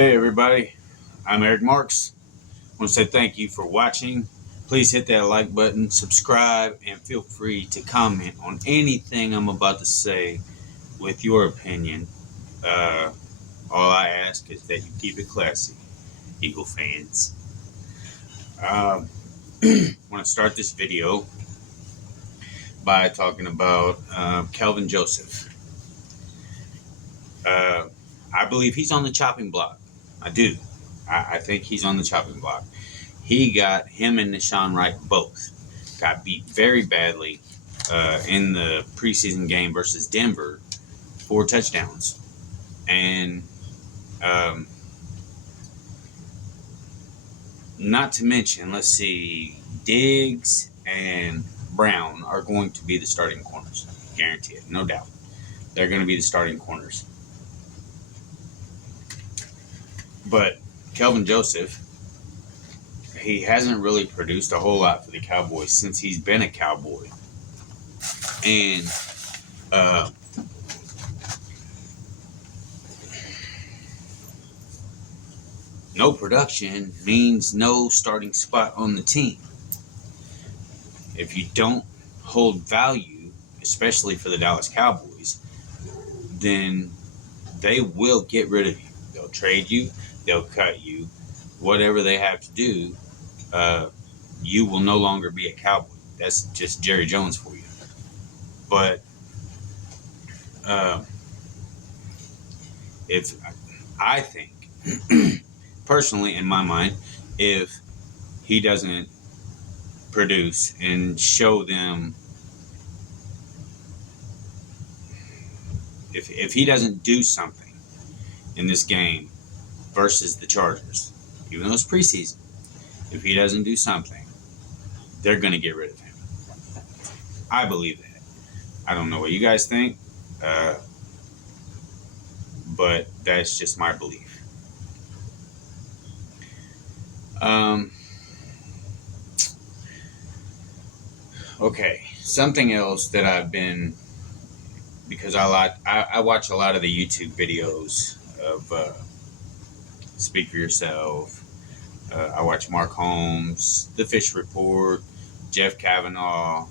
Hey everybody, I'm Eric Marks. I want to say thank you for watching. Please hit that like button, subscribe, and feel free to comment on anything I'm about to say with your opinion. Uh, all I ask is that you keep it classy, Eagle fans. I want to start this video by talking about Kelvin Joseph. I believe he's on the chopping block. I do. I think he's on the chopping block. Him and Deshaun Wright both got beat very badly in the preseason game versus Denver, 4 touchdowns. And not to mention, let's see, Diggs and Brown are going to be the starting corners. Guarantee it, no doubt. They're going to be the starting corners. But Kelvin Joseph, he hasn't really produced a whole lot for the Cowboys since he's been a Cowboy. And no production means no starting spot on the team. If you don't hold value, especially for the Dallas Cowboys, then they will get rid of you. They'll trade you, they'll cut you, whatever they have to do. You will no longer be a Cowboy. That's just Jerry Jones for you. But if I think, personally, in my mind, if he doesn't produce and show them, if he doesn't do something in this game versus the Chargers, even though it's preseason, if he doesn't do something, they're going to get rid of him. I believe that. I don't know what you guys think, but that's just my belief. Okay, something else that I've been, because I watch a lot of the YouTube videos of Speak for Yourself. I watch Mark Holmes, The Fish Report, Jeff Kavanaugh,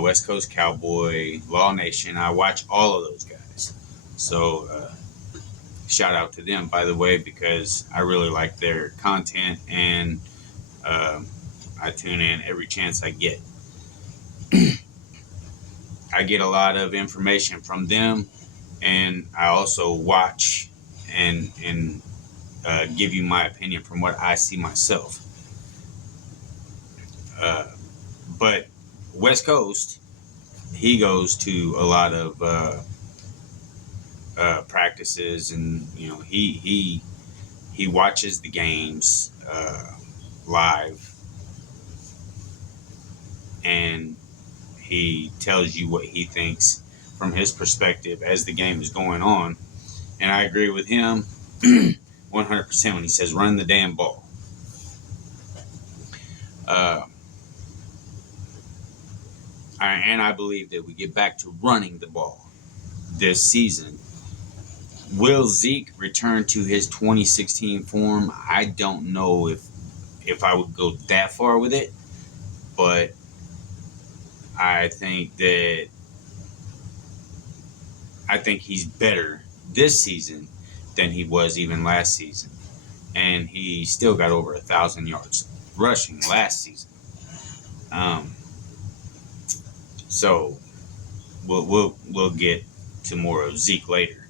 West Coast Cowboy, Law Nation. I watch all of those guys. So shout out to them, by the way, because I really like their content, and I tune in every chance I get. I get a lot of information from them, and I also watch and give you my opinion from what I see myself. But West Coast, he goes to a lot of practices, and he watches the games live, and he tells you what he thinks from his perspective as the game is going on. And I agree with him 100% when he says run the damn ball. And I believe that we get back to running the ball this season. Will Zeke return to his 2016 form? I don't know if I would go that far with it, but I think he's better this season than he was even last season, and he still got over 1,000 yards rushing last season. So we'll get to more of Zeke later,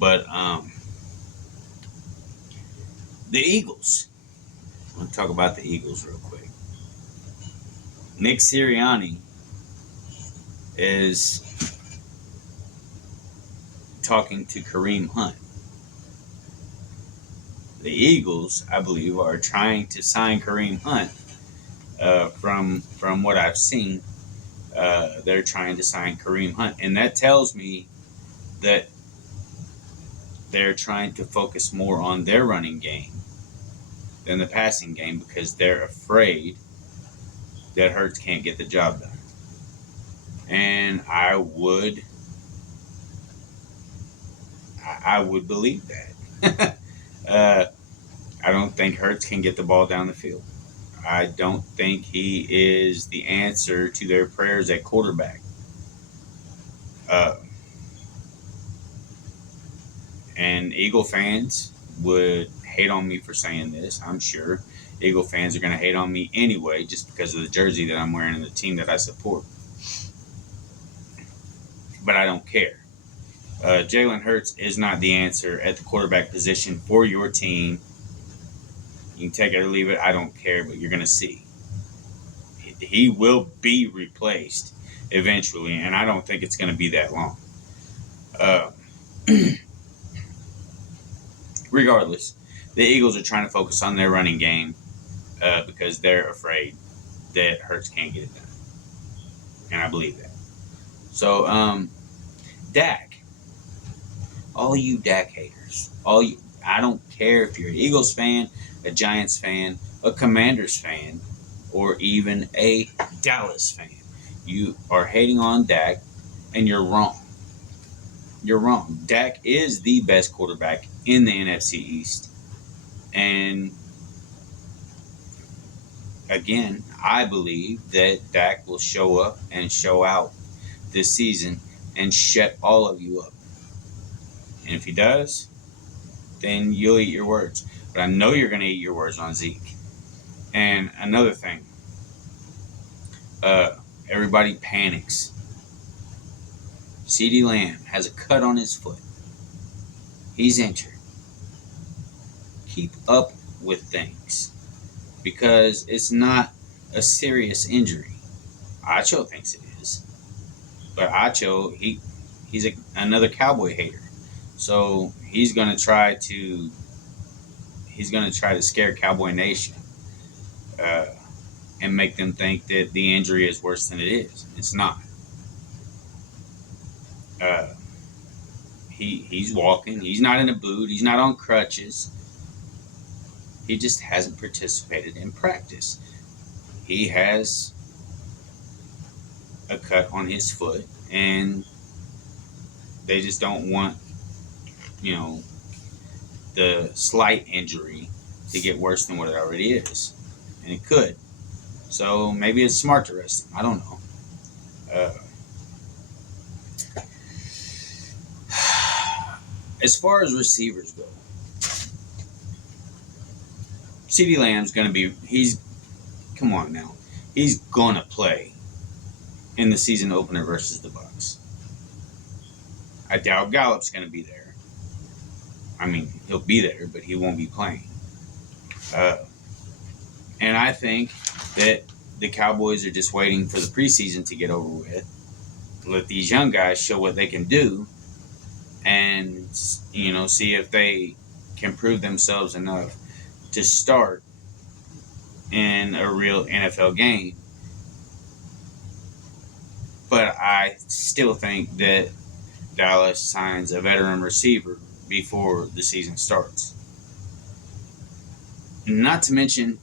but the Eagles. I want to talk about the Eagles real quick. Nick Sirianni is talking to Kareem Hunt. The Eagles, I believe, are trying to sign Kareem Hunt. From what I've seen, they're trying to sign Kareem Hunt, and that tells me that they're trying to focus more on their running game than the passing game, because they're afraid that Hurts can't get the job done. And I would believe that. Uh, I don't think Hurts can get the ball down the field. I don't think he is the answer to their prayers at quarterback. Uh, and Eagle fans would hate on me for saying this, I'm sure. Eagle fans are going to hate on me anyway just because of the jersey that I'm wearing and the team that I support. But I don't care. Jalen Hurts is not the answer at the quarterback position for your team. You can take it or leave it. I don't care, but you're going to see. He will be replaced eventually, and I don't think it's going to be that long. Uh, Regardless, the Eagles are trying to focus on their running game because they're afraid that Hurts can't get it done. And I believe that. So, Dak, all you Dak haters, I don't care if you're an Eagles fan, a Giants fan, a Commanders fan, or even a Dallas fan. You are hating on Dak, and you're wrong. You're wrong. Dak is the best quarterback in the NFC East. And again, I believe that Dak will show up and show out this season and shut all of you up. And if he does, then you'll eat your words. But I know you're going to eat your words on Zeke. And another thing, everybody panics. CeeDee Lamb has a cut on his foot. He's injured. Keep up with things because it's not a serious injury. Acho thinks it is. But Acho, he's another Cowboy hater. So he's gonna try to scare Cowboy Nation and make them think that the injury is worse than it is. It's not. Uh, he's walking. He's not in a boot. He's not on crutches. He just hasn't participated in practice. He has a cut on his foot, and they just don't want, the slight injury to get worse than what it already is, and it could. So maybe it's smart to rest him. I don't know. Uh, as far as receivers go, CeeDee Lamb's going to be. Come on now. He's going to play in the season opener versus the Bucs. I doubt Gallup's going to be there. I mean, he'll be there, but he won't be playing. And I think that the Cowboys are just waiting for the preseason to get over with. Let these young guys show what they can do and, see if they can prove themselves enough to start in a real NFL game. But I still think that Dallas signs a veteran receiver before the season starts. Not to mention,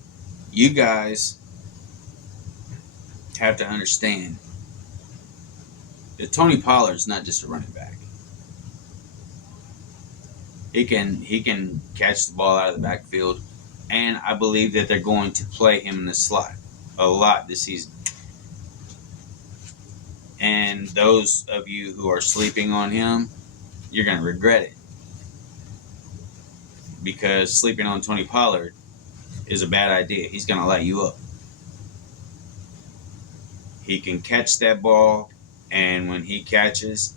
you guys have to understand that Tony Pollard's not just a running back. He can catch the ball out of the backfield, and I believe that they're going to play him in the slot a lot this season. And those of you who are sleeping on him, you're going to regret it. Because sleeping on Tony Pollard is a bad idea. He's going to light you up. He can catch that ball, and when he catches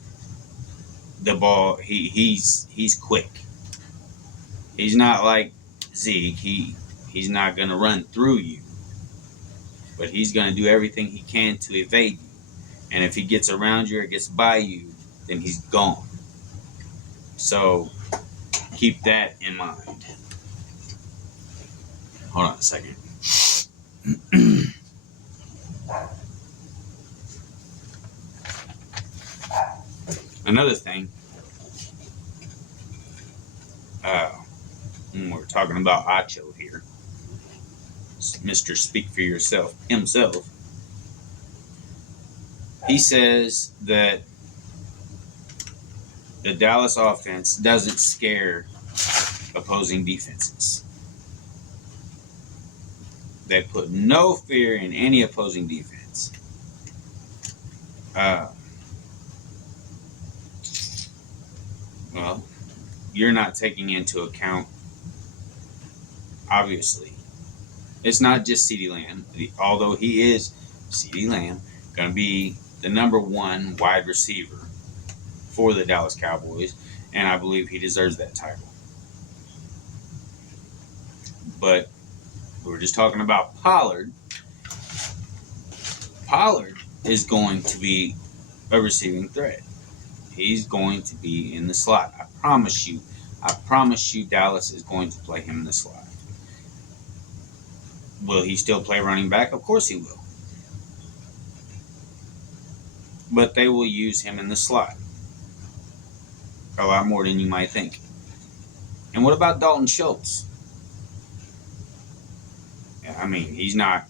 the ball, he's quick. He's not like Zeke. He's not going to run through you. But he's going to do everything he can to evade you. And if he gets around you or gets by you, then he's gone. So keep that in mind. Hold on a second. Another thing, we're talking about Acho here. Mr. Speak for Yourself himself. He says that the Dallas offense doesn't scare opposing defenses. They put no fear in any opposing defense. Well, you're not taking into account, obviously, it's not just CeeDee Lamb, although he is CeeDee Lamb, going to be the number one wide receiver for the Dallas Cowboys, and I believe he deserves that title. But we're just talking about Pollard. Pollard is going to be a receiving threat. He's going to be in the slot. I promise you, Dallas is going to play him in the slot. Will he still play running back? Of course he will. But they will use him in the slot a lot more than you might think. And what about Dalton Schultz? I mean, he's not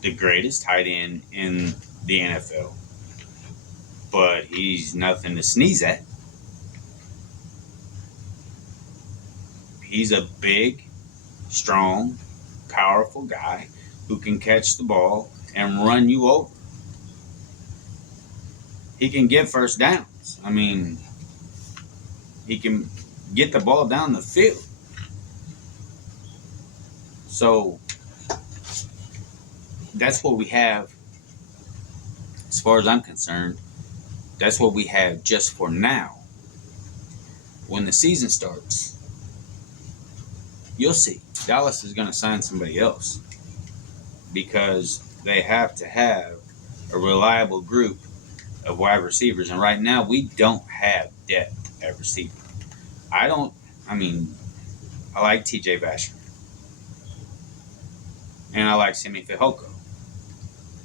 the greatest tight end in the NFL, but he's nothing to sneeze at. He's a big, strong, powerful guy who can catch the ball and run you over. He can get first downs. I mean, he can get the ball down the field. So that's what we have, as far as I'm concerned. That's what we have just for now. When the season starts, you'll see. Dallas is going to sign somebody else because they have to have a reliable group of wide receivers. And right now, we don't have depth at receiver. I like TJ Vasher. And I like Simi Fehoko.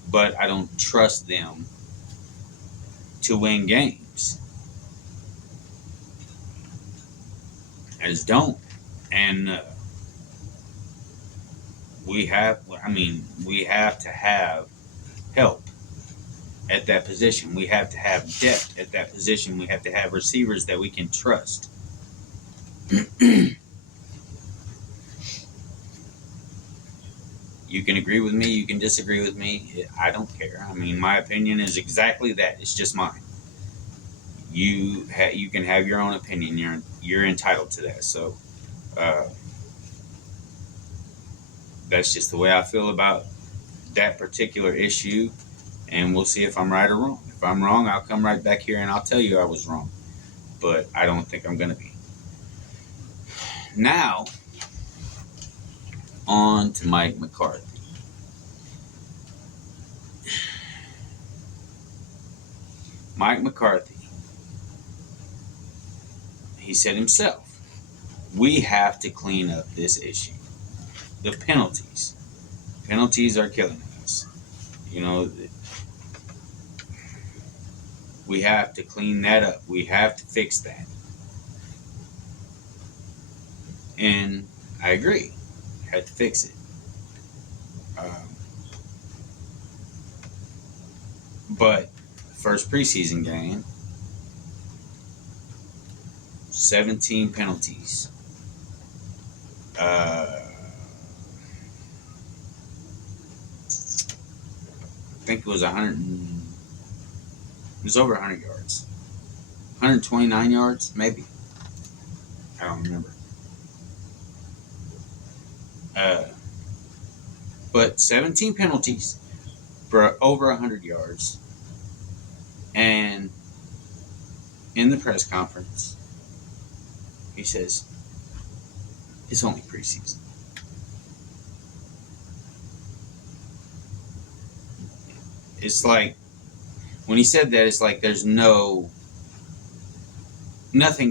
But I don't trust them to win games. I just don't. And we have to have help at that position. We have to have depth at that position. We have to have receivers that we can trust. You can agree with me. You can disagree with me. I don't care. I mean, my opinion is exactly that. It's just mine. You can have your own opinion. You're entitled to that. So that's just the way I feel about that particular issue. And we'll see if I'm right or wrong. If I'm wrong, I'll come right back here and I'll tell you I was wrong. But I don't think I'm going to be. Now, on to Mike McCarthy. Mike McCarthy, he said himself, we have to clean up this issue. The penalties. Penalties are killing us. You know, we have to clean that up. We have to fix that. And I agree. Had to fix it. But first preseason game, 17 penalties. I think it was over 100 yards. 129 yards, maybe. I don't remember. But 17 penalties for over 100 yards. And in the press conference, he says, it's only preseason. It's like, when he said that, it's like there's nothing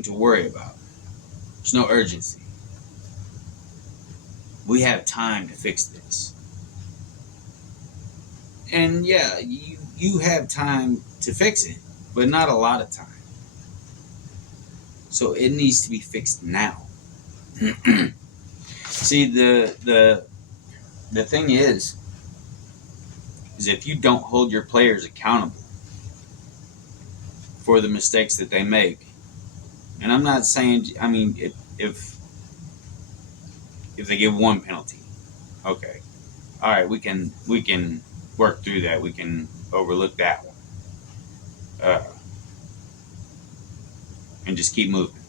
to worry about. There's no urgency. We have time to fix this. And yeah, you have time to fix it, but not a lot of time. So it needs to be fixed now. See, the thing is if you don't hold your players accountable for the mistakes that they make, and I'm not saying, I mean, if If they give one penalty, okay, all right, we can work through that. We can overlook that one, and just keep moving.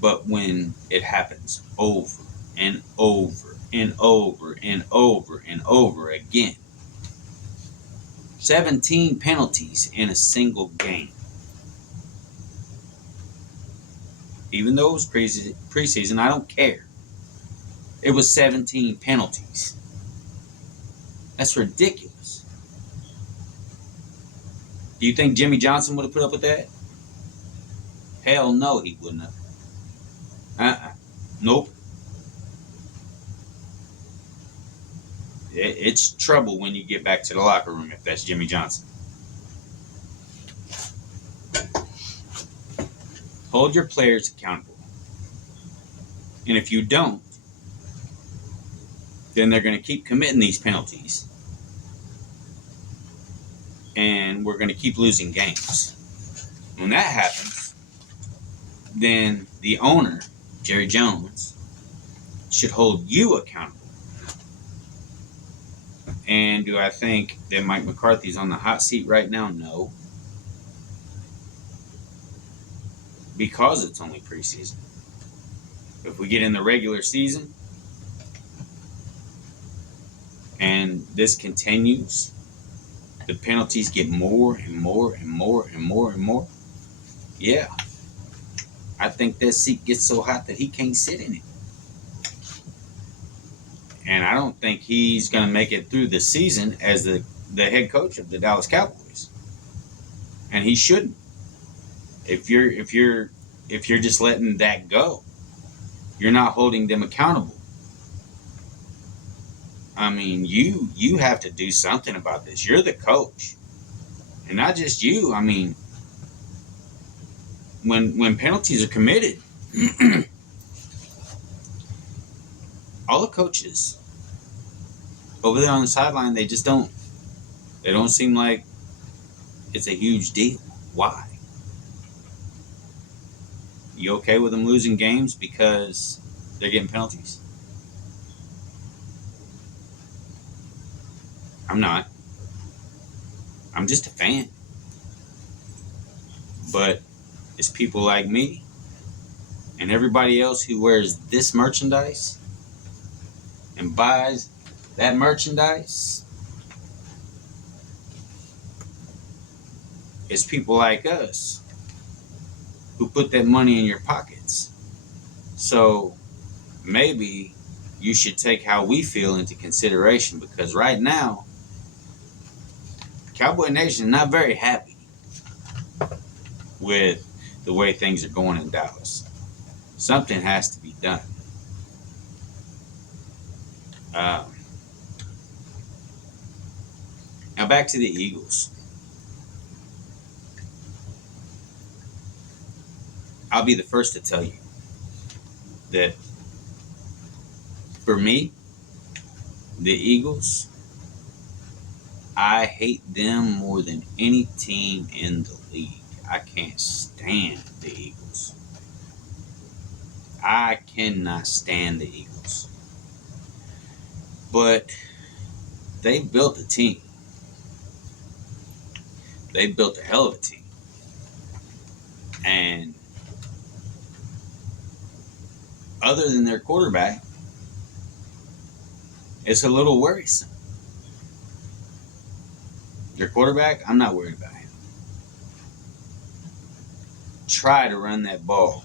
But when it happens over and over and over and over and over again, 17 penalties in a single game. Even though it was preseason, I don't care. It was 17 penalties. That's ridiculous. Do you think Jimmy Johnson would have put up with that? Hell no, he wouldn't have. Nope. It's trouble when you get back to the locker room if that's Jimmy Johnson. Hold your players accountable. And if you don't, then they're going to keep committing these penalties. And we're going to keep losing games. When that happens, then the owner, Jerry Jones, should hold you accountable. And do I think that Mike McCarthy's on the hot seat right now? No. Because it's only preseason. If we get in the regular season and this continues, the penalties get more and more and more and more and more. Yeah. I think that seat gets so hot that he can't sit in it. And I don't think he's going to make it through the season as the head coach of the Dallas Cowboys. And he shouldn't. If you're just letting that go, you're not holding them accountable. I mean, you have to do something about this. You're the coach. And not just you. I mean, when penalties are committed, all the coaches over there on the sideline, they don't seem like it's a huge deal. Why? You okay with them losing games because they're getting penalties? I'm not. I'm just a fan. But it's people like me and everybody else who wears this merchandise and buys that merchandise. It's people like us who put that money in your pockets. So maybe you should take how we feel into consideration, because right now, Cowboy Nation is not very happy with the way things are going in Dallas. Something has to be done. Now back to the Eagles. I'll be the first to tell you that for me, the Eagles, I hate them more than any team in the league. I can't stand the Eagles. I cannot stand the Eagles. But they built a team. They built a hell of a team. And other than their quarterback, it's a little worrisome. Their quarterback, I'm not worried about him. Try to run that ball.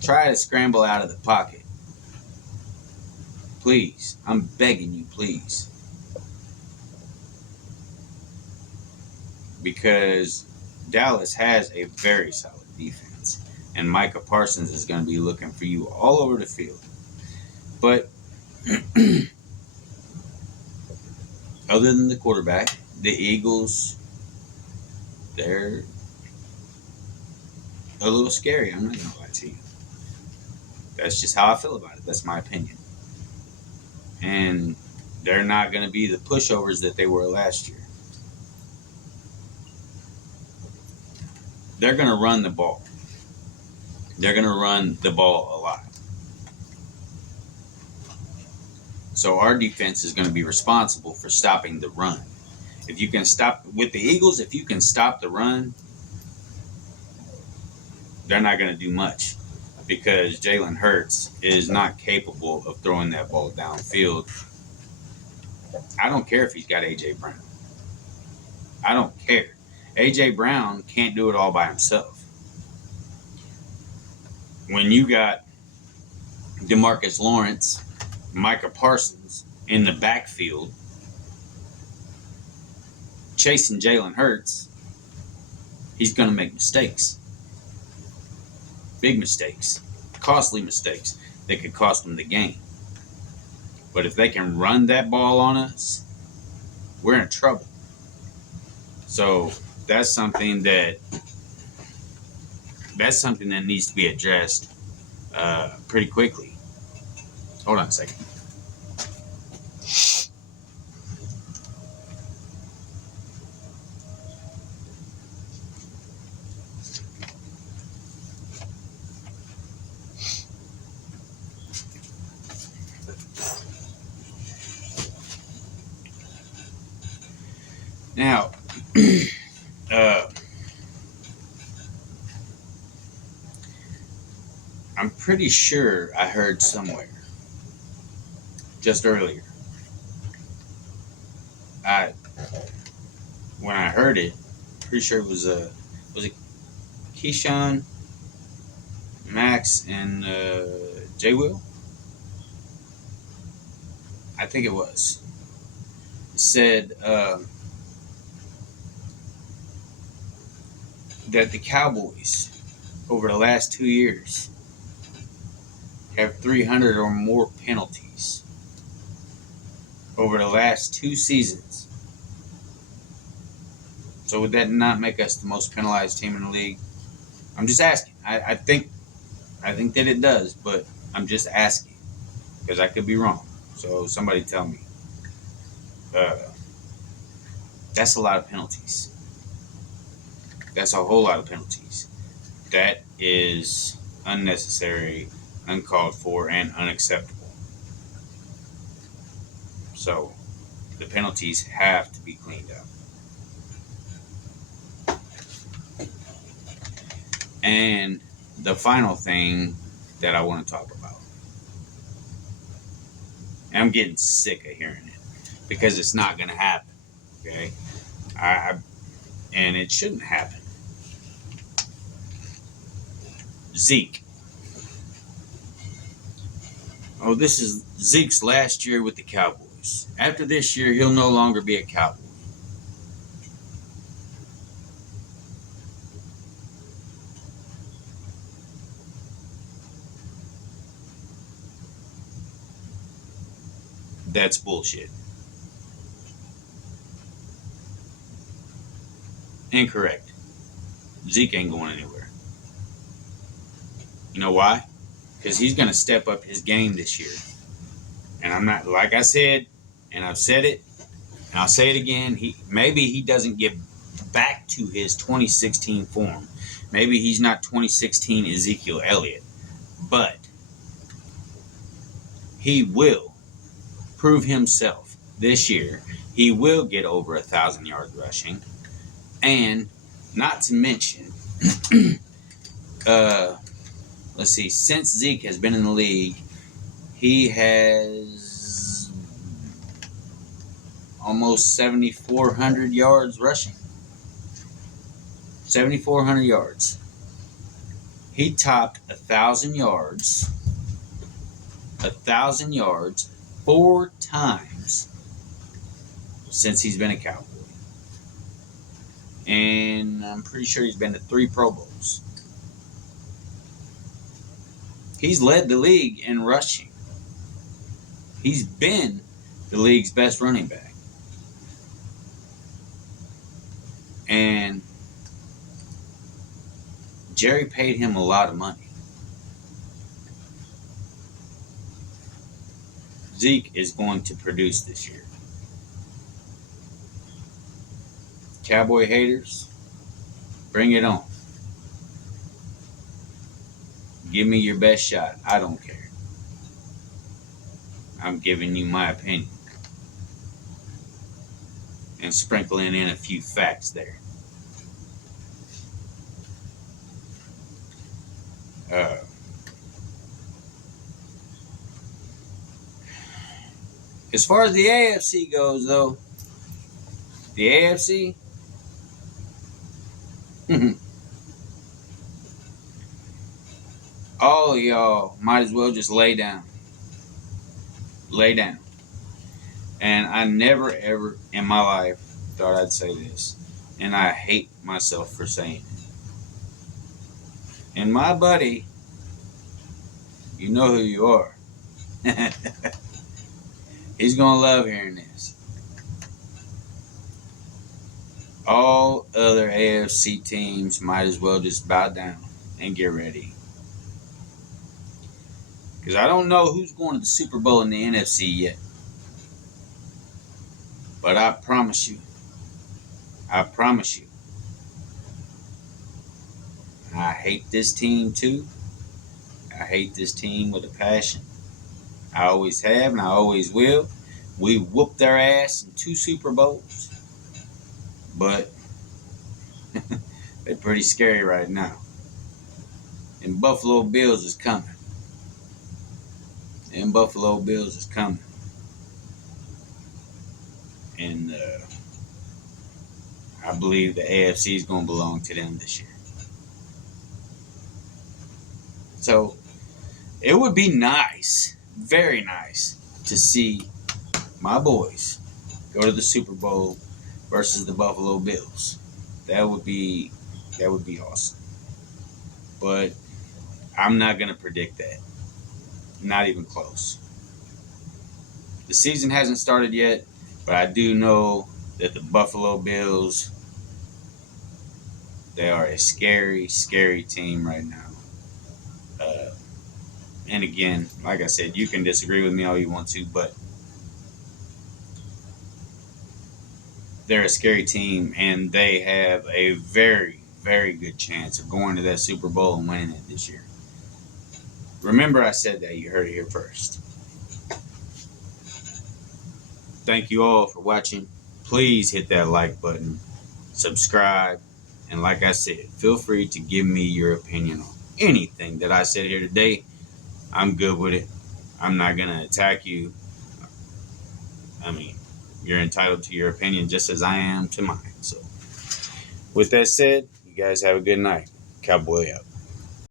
Try to scramble out of the pocket. Please. I'm begging you, please. Because Dallas has a very solid defense. And Micah Parsons is going to be looking for you all over the field. But other than the quarterback, the Eagles, they're a little scary. I'm not going to lie to you. That's just how I feel about it. That's my opinion. And they're not going to be the pushovers that they were last year. They're going to run the ball. they're going to run the ball a lot. So our defense is going to be responsible for stopping the run. If you can stop with the Eagles, if you can stop the run, they're not going to do much because Jalen Hurts is not capable of throwing that ball downfield. I don't care if he's got A.J. Brown. I don't care. A.J. Brown can't do it all by himself. When you got DeMarcus Lawrence, Micah Parsons in the backfield chasing Jalen Hurts, he's going to make mistakes. Big mistakes. Costly mistakes that could cost them the game. But if they can run that ball on us, we're in trouble. So that's something that needs to be addressed pretty quickly. Hold on a second. Now, I'm pretty sure I heard somewhere just earlier. When I heard it, pretty sure it was Keyshawn, Max, and J. Will. I think it was. It said that the Cowboys over the last 2 years have 300 or more penalties over the last 2 seasons. So would that not make us the most penalized team in the league? I'm just asking. I think that it does, but I'm just asking because I could be wrong. So somebody tell me. That's a lot of penalties. That's a whole lot of penalties. That is unnecessary, uncalled for, and unacceptable. So the penalties have to be cleaned up. And the final thing that I want to talk about, and I'm getting sick of hearing it because it's not going to happen. Okay, and it shouldn't happen. Zeke. Oh, this is Zeke's last year with the Cowboys. After this year, he'll no longer be a Cowboy. That's bullshit. Incorrect. Zeke ain't going anywhere. You know why? Because he's going to step up his game this year. And I'm not, like I said, and I've said it, and I'll say it again, maybe he doesn't get back to his 2016 form. Maybe he's not 2016 Ezekiel Elliott. But he will prove himself this year. He will get over 1,000 yards rushing. And not to mention, let's see, since Zeke has been in the league, he has almost 7,400 yards rushing. 7,400 yards. He topped 1,000 yards. 1,000 yards 4 times since he's been a Cowboy. And I'm pretty sure he's been to 3 Pro Bowls. He's led the league in rushing. He's been the league's best running back. And Jerry paid him a lot of money. Zeke is going to produce this year. Cowboy haters, bring it on. Give me your best shot. I don't care. I'm giving you my opinion. And sprinkling in a few facts there. Uh, as far as the AFC goes, though, the AFC, all of y'all might as well just lay down. Lay down. And I never, ever in my life thought I'd say this. And I hate myself for saying it. And my buddy, you know who you are. He's going to love hearing this. All other AFC teams might as well just bow down and get ready. Because I don't know who's going to the Super Bowl in the NFC yet. But I promise you, I hate this team too. I hate this team with a passion. I always have and I always will. We whooped their ass in 2 Super Bowls. But they're pretty scary right now. And Buffalo Bills is coming. And I believe the AFC is going to belong to them this year. So it would be nice, very nice, to see my boys go to the Super Bowl versus the Buffalo Bills. That would be awesome. But I'm not going to predict that. Not even close. The season hasn't started yet, but I do know that the Buffalo Bills, they are a scary, scary team right now. And again, like I said, you can disagree with me all you want to, but they're a scary team, and they have a very, very good chance of going to that Super Bowl and winning it this year. Remember I said that. You heard it here first. Thank you all for watching. Please hit that like button, subscribe, and like I said, feel free to give me your opinion on anything that I said here today. I'm good with it. I'm not going to attack you. I mean, you're entitled to your opinion just as I am to mine. So, with that said, you guys have a good night. Cowboy out.